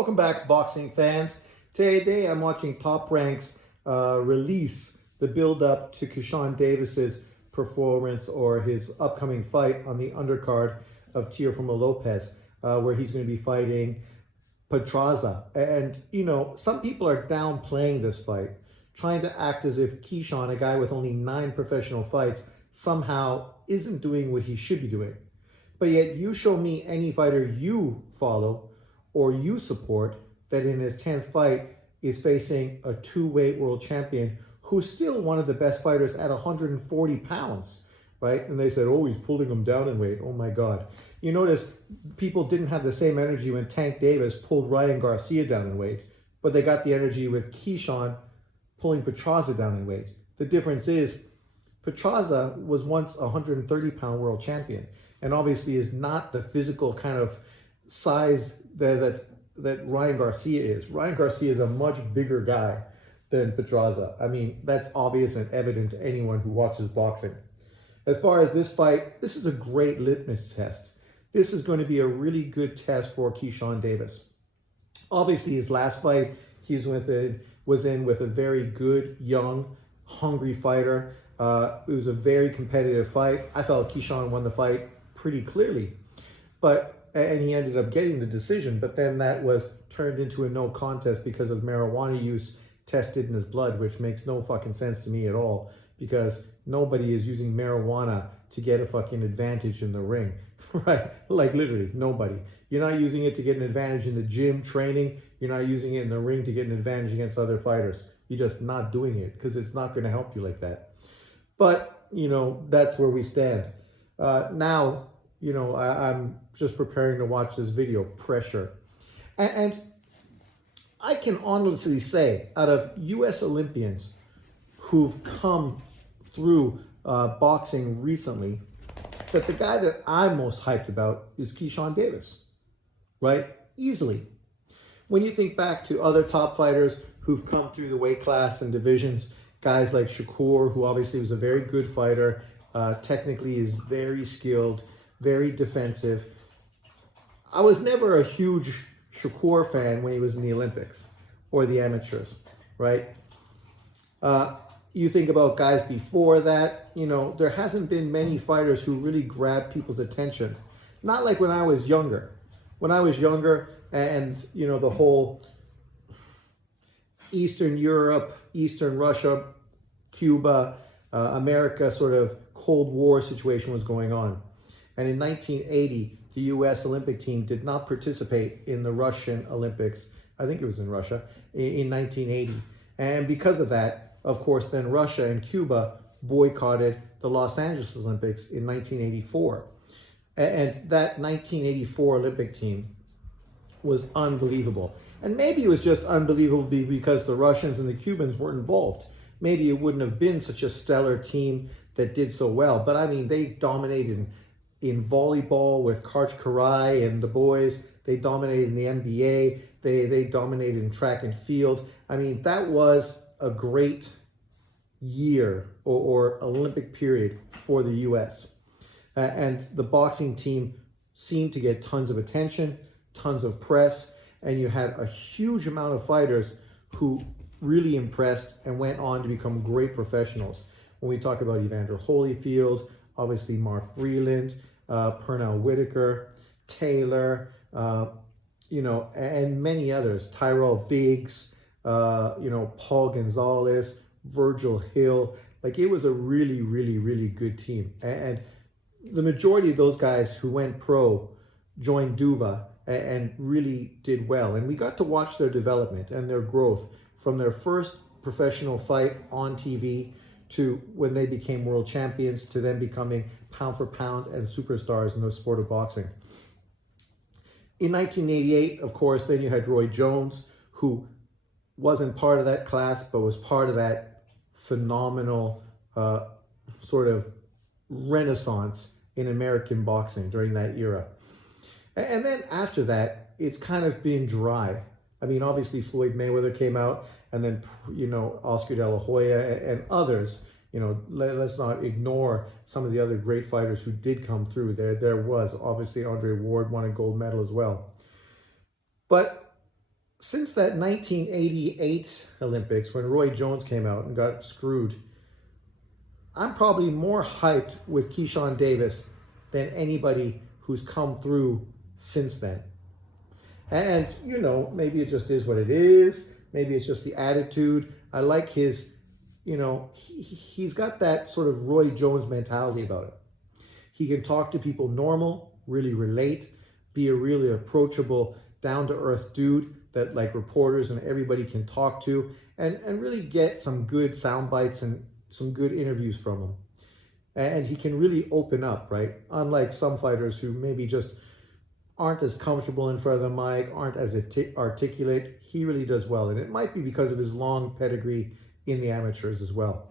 Welcome back, boxing fans. Today I'm watching Top Rank's release, the build-up to Keshawn Davis's performance or his upcoming fight on the undercard of Teofimo Lopez, where he's going to be fighting Pedraza. And, some people are downplaying this fight, trying to act as if Keshawn, a guy with only 9 professional fights, somehow isn't doing what he should be doing. But yet you show me any fighter you follow or you support that in his 10th fight is facing a 2-weight world champion who's still one of the best fighters at 140 pounds, right? And they said, oh, he's pulling him down in weight. Oh my God. You notice people didn't have the same energy when Tank Davis pulled Ryan Garcia down in weight, but they got the energy with Keshawn pulling Pedraza down in weight. The difference is Pedraza was once a 130-pound world champion and obviously is not the physical kind of size that Ryan Garcia is. Ryan Garcia is a much bigger guy than Pedraza. I mean, that's obvious and evident to anyone who watches boxing. As far as this fight, this is a great litmus test. This is going to be a really good test for Keshawn Davis. Obviously, his last fight, he was in with a very good, young, hungry fighter. It was a very competitive fight. I felt Keshawn won the fight pretty clearly, and he ended up getting the decision, but then that was turned into a no contest because of marijuana use tested in his blood, which makes no fucking sense to me at all, because nobody is using marijuana to get a fucking advantage in the ring, right? Like literally nobody. You're not using it to get an advantage in the gym training. You're not using it in the ring to get an advantage against other fighters. You're just not doing it because it's not going to help you like that. But, that's where we stand. Now, I'm just preparing to watch this video, Pressure. And I can honestly say, out of U.S. Olympians who've come through boxing recently, that the guy that I'm most hyped about is Keshawn Davis, right? Easily. When you think back to other top fighters who've come through the weight class and divisions, guys like Shakur, who obviously was a very good fighter, technically is very skilled, very defensive. I was never a huge Shakur fan when he was in the Olympics or the amateurs, right? You think about guys before that, there hasn't been many fighters who really grabbed people's attention. Not like when I was younger. When I was younger and, the whole Eastern Europe, Eastern Russia, Cuba, America sort of Cold War situation was going on. And in 1980, the U.S. Olympic team did not participate in the Russian Olympics. I think it was in Russia, in 1980. And because of that, of course, then Russia and Cuba boycotted the Los Angeles Olympics in 1984. And that 1984 Olympic team was unbelievable. And maybe it was just unbelievable because the Russians and the Cubans weren't involved. Maybe it wouldn't have been such a stellar team that did so well. But I mean, they dominated in volleyball with Karch Karai and the boys. They dominated in the NBA. They dominated in track and field. I mean, that was a great year or Olympic period for the U.S. And the boxing team seemed to get tons of attention, tons of press, and you had a huge amount of fighters who really impressed and went on to become great professionals. When we talk about Evander Holyfield, obviously Mark Breland, Pernell Whitaker, Taylor, and many others, Tyrell Biggs, Paul Gonzalez, Virgil Hill. Like, it was a really, really, really good team. And the majority of those guys who went pro joined Duva and really did well. And we got to watch their development and their growth from their first professional fight on TV to when they became world champions to then becoming pound for pound and superstars in the sport of boxing. In 1988, of course, then you had Roy Jones, who wasn't part of that class, but was part of that phenomenal sort of renaissance in American boxing during that era. And then after that, it's kind of been dry. I mean, obviously Floyd Mayweather came out, and then, Oscar De La Hoya and others. Let's not ignore some of the other great fighters who did come through. There was obviously Andre Ward won a gold medal as well. But since that 1988 Olympics, when Roy Jones came out and got screwed, I'm probably more hyped with Keshawn Davis than anybody who's come through since then. And, you know, maybe it just is what it is. Maybe it's just the attitude. I like his, you know, he's got that sort of Roy Jones mentality about it. He can talk to people normal, really relate, be a really approachable, down-to-earth dude that like reporters and everybody can talk to, and really get some good sound bites and some good interviews from him. And he can really open up, right? Unlike some fighters who maybe just aren't as comfortable in front of the mic, aren't as articulate, he really does well. And it might be because of his long pedigree in the amateurs as well.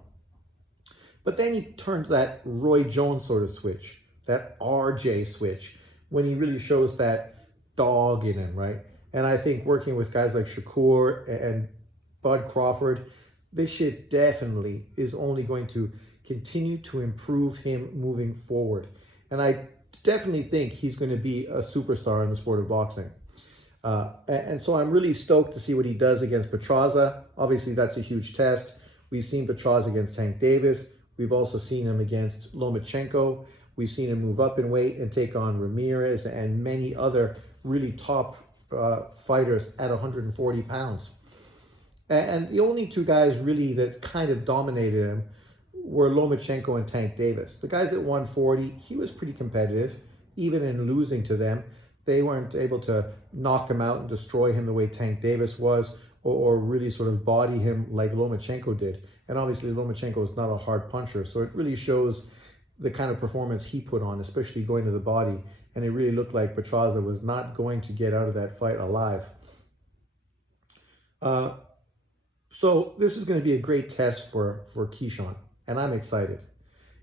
But then he turns that Roy Jones sort of switch, that RJ switch, when he really shows that dog in him, right? And I think working with guys like Shakur and Bud Crawford, this shit definitely is only going to continue to improve him moving forward. And I definitely think he's going to be a superstar in the sport of boxing. And so I'm really stoked to see what he does against Petraza. Obviously, that's a huge test. We've seen Petraza against Tank Davis. We've also seen him against Lomachenko. We've seen him move up in weight and take on Ramirez and many other really top fighters at 140 pounds. And the only two guys really that kind of dominated him were Lomachenko and Tank Davis. The guys at 140, he was pretty competitive. Even in losing to them, they weren't able to knock him out and destroy him the way Tank Davis was, or really sort of body him like Lomachenko did. And obviously Lomachenko is not a hard puncher, so it really shows the kind of performance he put on, especially going to the body. And it really looked like Petraza was not going to get out of that fight alive. So this is going to be a great test for Keshawn, and I'm excited.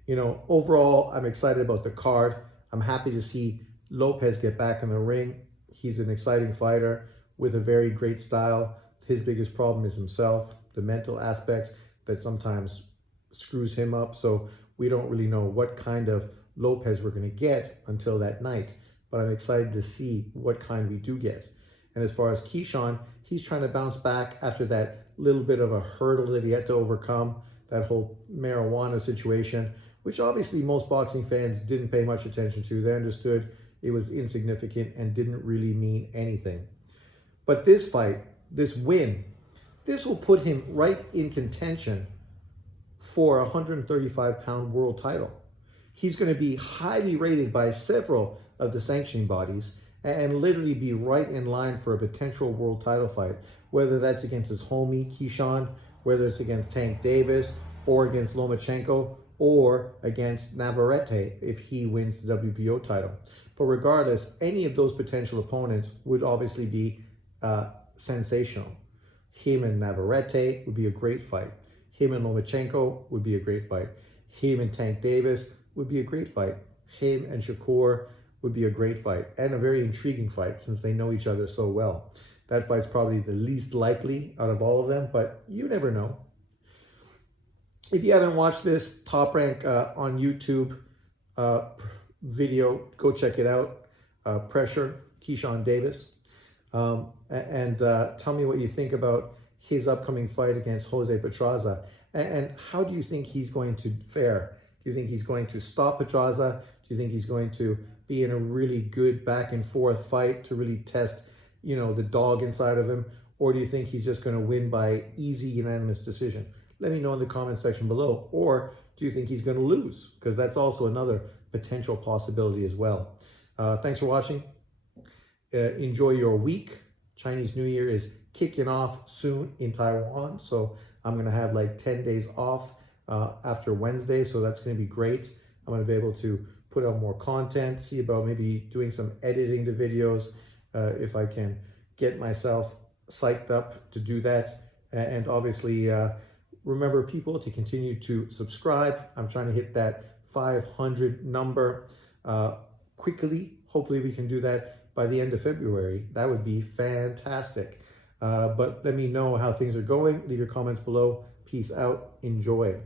You know, overall, I'm excited about the card. I'm happy to see Lopez get back in the ring. He's an exciting fighter with a very great style. His biggest problem is himself, the mental aspect that sometimes screws him up. So we don't really know what kind of Lopez we're going to get until that night. But I'm excited to see what kind we do get. And as far as Keshawn, he's trying to bounce back after that little bit of a hurdle that he had to overcome, that whole marijuana situation, which obviously most boxing fans didn't pay much attention to. They understood it was insignificant and didn't really mean anything. But this fight, this win, this will put him right in contention for a 135-pound world title. He's going to be highly rated by several of the sanctioning bodies and literally be right in line for a potential world title fight, whether that's against his homie, Keshawn, whether it's against Tank Davis, or against Lomachenko, or against Navarrete if he wins the WBO title. But regardless, any of those potential opponents would obviously be sensational. Him and Navarrete would be a great fight. Him and Lomachenko would be a great fight. Him and Tank Davis would be a great fight. Him and Shakur would be a great fight, and a very intriguing fight since they know each other so well. That fight's probably the least likely out of all of them, but you never know. If you haven't watched this Top Rank on YouTube video, go check it out. Pressure, Keshawn Davis. And tell me what you think about his upcoming fight against Jose Petraza. And how do you think he's going to fare? Do you think he's going to stop Petraza? Do you think he's going to be in a really good back and forth fight to really test, you know, the dog inside of him? Or do you think he's just going to win by easy, unanimous decision? Let me know in the comment section below. Or do you think he's going to lose? Because that's also another potential possibility as well. Thanks for watching. Enjoy your week. Chinese New Year is kicking off soon in Taiwan. So I'm going to have like 10 days off after Wednesday. So that's going to be great. I'm going to be able to put out more content, see about maybe doing some editing to videos if I can get myself psyched up to do that. And obviously, remember people to continue to subscribe. I'm trying to hit that 500 number quickly. Hopefully we can do that by the end of February. That would be fantastic. But let me know how things are going. Leave your comments below. Peace out. Enjoy.